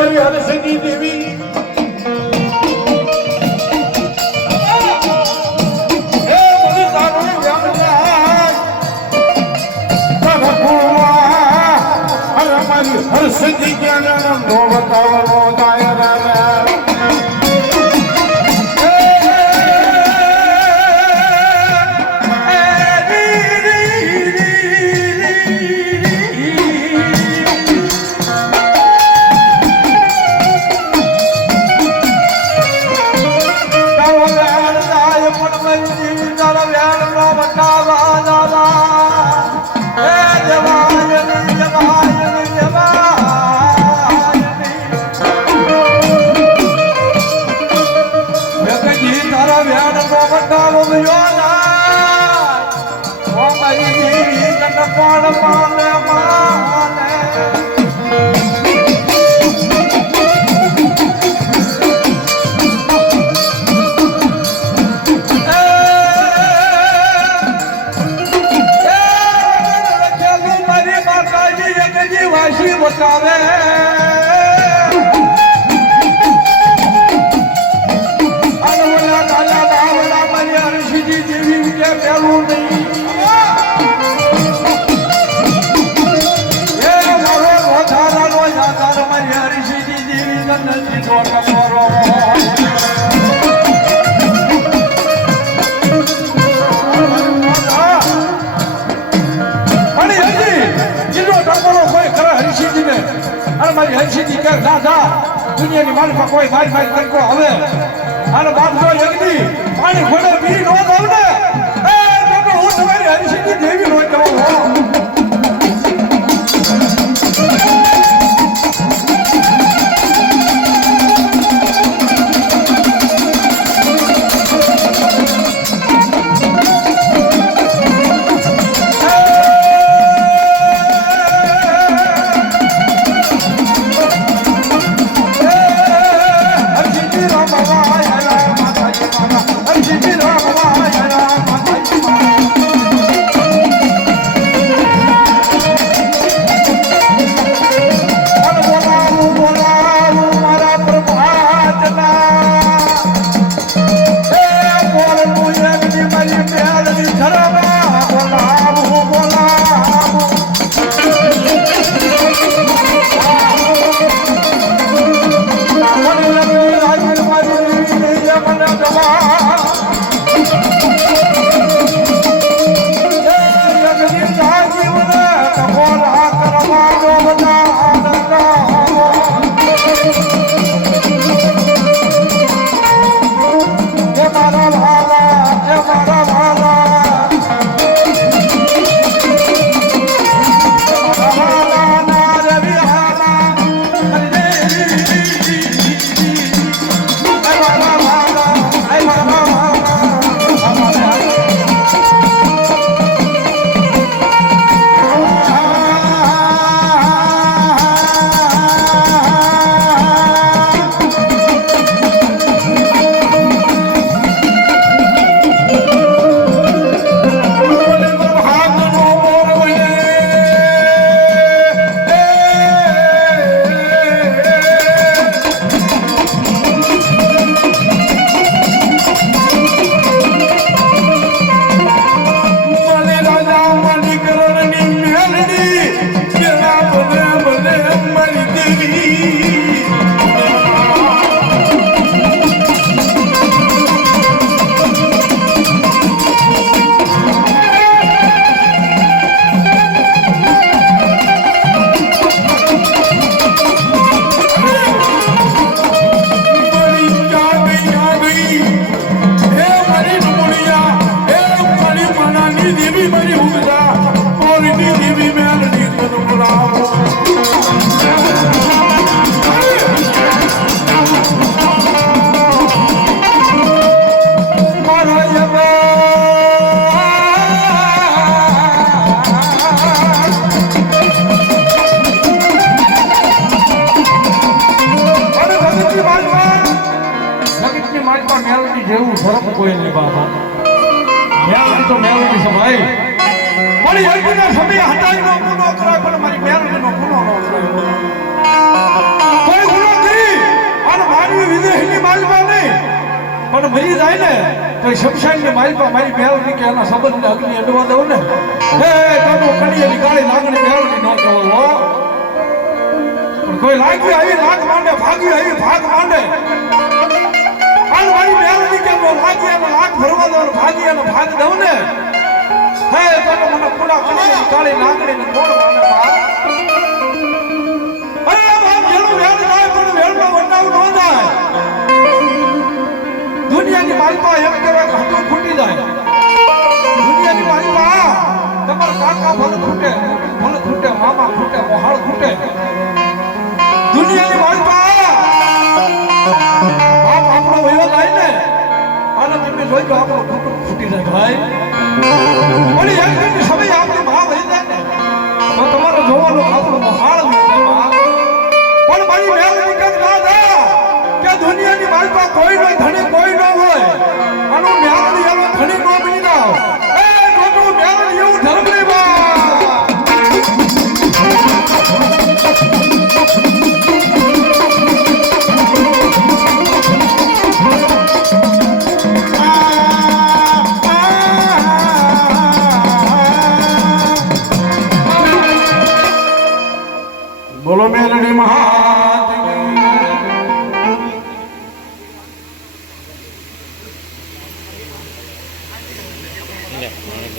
મારી હરસની દેવી હરસની જ્ઞાન નો બતાવવાનો દાયરા બતાવે અનવલા દાદા બાવલા મારી હરસિદ્ધિ દેવી કે પેલું નહીં એ મારો વધારાનો આધાર મારી હરસિદ્ધિ દેવી નથી તો કમરો મારી હરસિદ્ધિ કે દાદા દુનિયાની માલિકા કોઈ મારી કરકો હવે આનો બાપનો યજ્ઞી પાણી ખોલે પી નો દવને એ તો હું તમારી હરસિદ્ધિ દેવી નો કહું જેવું ધર્મ કોઈ નહીં બાબા મેલડી તો મેલડી છે ભાઈ મારી યજ્ઞના સમય હટાવીનો ગુનો કરાય પણ મારી મેલડીનો ગુનો ન કરાય કોઈ ગુનો મરી જાય ને તો શમશાનની માલપા મારી મેળવણી કે એના સંબંધને અગ્નિ અડવા દઉં ને હે તો કડીએની કાળી લાગણી મેળવણી ન કહેવો હો પણ કોઈ લાગ્યું આવી લાગ માંડે ભાગ્યું આવી ભાગ માંડે હાલ મારી મેળવણી કે લાગી એનો લાગ ભરવા દઉં ભાગી એનો ભાગ દઉં ને હે તો મને પૂરા કડીએની કાળી લાગણીને કોણ માંડે અરે બાપ જેનું વેળ જાય પણ વેળમાં વટાવ ન જાય દુનિયાની માલપા એમ કહેવાય કે હતું ખૂટી જાય દુનિયાની માલપા તમારા કાકા ભલે ખૂટે મામા ખૂટે મોહાળ ખૂટે દુનિયાની માલપા બાપ આપણો વયો જાય ને આને તમે જોઈજો આપણો કુટુંબ ખૂટી જાય ભાઈ પણ એક મિનિટ સમય આપણી મા વહી જાય ને તો તમારે જોવાનું આપણું મોહાળ વહી જાય પણ મારી મેળ નિકટ ના થા કે દુનિયાની માલપા કોઈ નો ધણી કોઈ ન હોય આનું મેળની એનો ધણી નો બની જાવ એ લોકો મેળની એવું ધર્મની બોલો મેલડી મહા